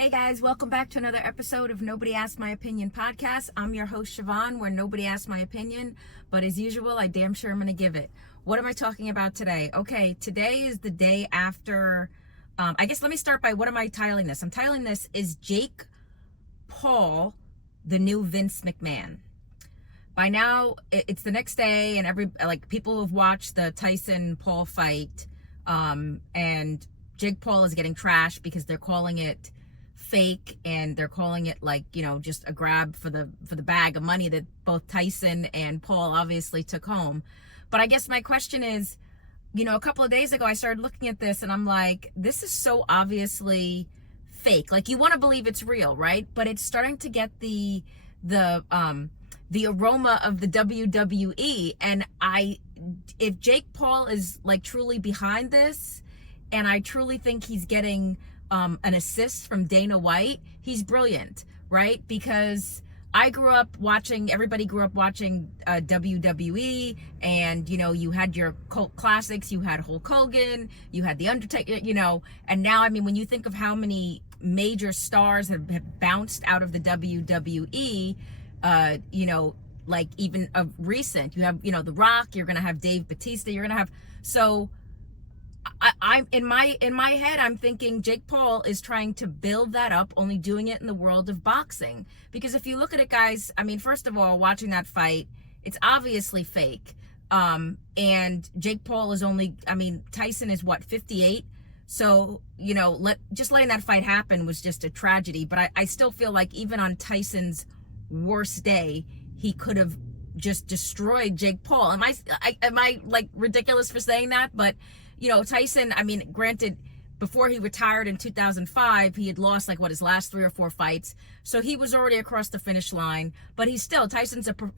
Hey guys, welcome back to another episode of Nobody Asked My Opinion podcast. I'm your host Siobhan, where nobody asked my opinion, but as usual, I damn sure am going to give it. What am I talking about today? Okay, today is the day after, I guess let me start by what am I titling this? I'm titling this, Is Jake Paul the New Vince McMahon? By now, it's the next day, and people have watched the Tyson-Paul fight, and Jake Paul is getting trashed because they're calling it fake, and they're calling it just a grab for the bag of money that both Tyson and Paul obviously took home. But I guess my question is, a couple of days ago I started looking at this and I'm like, this is so obviously fake. Like, you want to believe it's real, right? But it's starting to get the aroma of the WWE. And if Jake Paul is truly behind this, and I truly think he's getting an assist from Dana White, he's brilliant, right? Because everybody grew up watching WWE, and you had your cult classics, you had Hulk Hogan, you had The Undertaker, and now, when you think of how many major stars have bounced out of the WWE, even of recent, you have, The Rock, you're gonna have Dave Bautista, you're gonna have, so I'm in my head, I'm thinking Jake Paul is trying to build that up, only doing it in the world of boxing. Because if you look at it, guys, first of all, watching that fight, it's obviously fake. And Jake Paul is Tyson is what, 58? So, letting that fight happen was just a tragedy. But I still feel like even on Tyson's worst day, he could have just destroyed Jake Paul. Am I ridiculous for saying that? But Tyson, granted, before he retired in 2005, he had lost his last 3 or 4 fights. So he was already across the finish line, but he's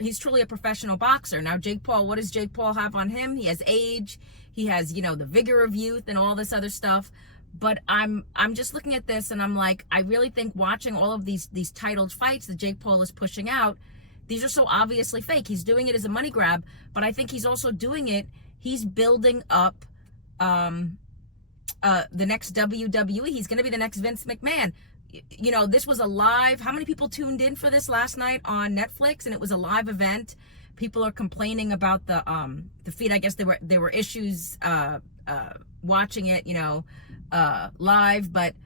he's truly a professional boxer. Now, Jake Paul, what does Jake Paul have on him? He has age, he has, the vigor of youth and all this other stuff. But I'm just looking at this and I'm like, I really think watching all of these titled fights that Jake Paul is pushing out, these are so obviously fake. He's doing it as a money grab, but I think he's also doing it, he's building up the next WWE. He's going to be the next Vince McMahon. This was a live, how many people tuned in for this last night on Netflix? And it was a live event. People are complaining about the feed. I guess there were issues watching it, live, but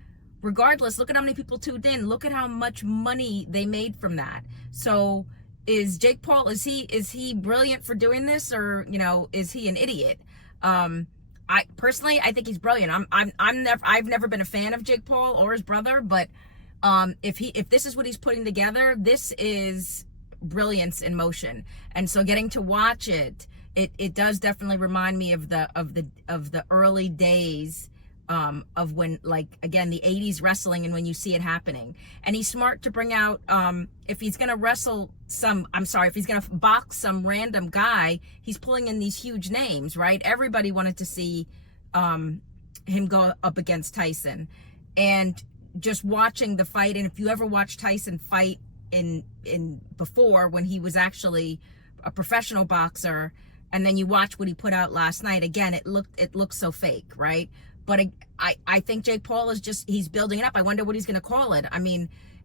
regardless, look at how many people tuned in. Look at how much money they made from that. So is Jake Paul, is he brilliant for doing this, or is he an idiot? I personally think he's brilliant. I've never been a fan of Jake Paul or his brother, but if this is what he's putting together, this is brilliance in motion. And so getting to watch it does definitely remind me of the early days of when, again, the 80s wrestling, and when you see it happening. And he's smart to bring out, if he's going to if he's going to box some random guy, he's pulling in these huge names, right? Everybody wanted to see him go up against Tyson. And just watching the fight, and if you ever watched Tyson fight in before, when he was actually a professional boxer, and then you watch what he put out last night, again, it looked so fake, right? But I think Jake Paul he's building it up. I wonder what he's going to call it.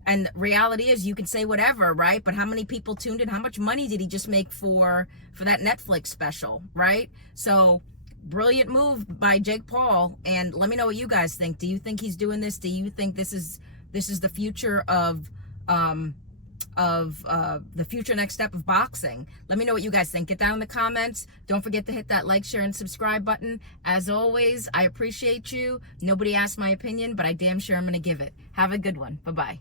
And the reality is, you can say whatever, right? But how many people tuned in? How much money did he just make for that Netflix special, right? So, brilliant move by Jake Paul. And let me know what you guys think. Do you think he's doing this? Do you think this is the future of the future next step of boxing? Let me know what you guys think. Get down in the comments. Don't forget to hit that like, share, and subscribe button. As always, I appreciate you. Nobody asked my opinion, but I damn sure I'm going to give it. Have a good one. Bye-bye.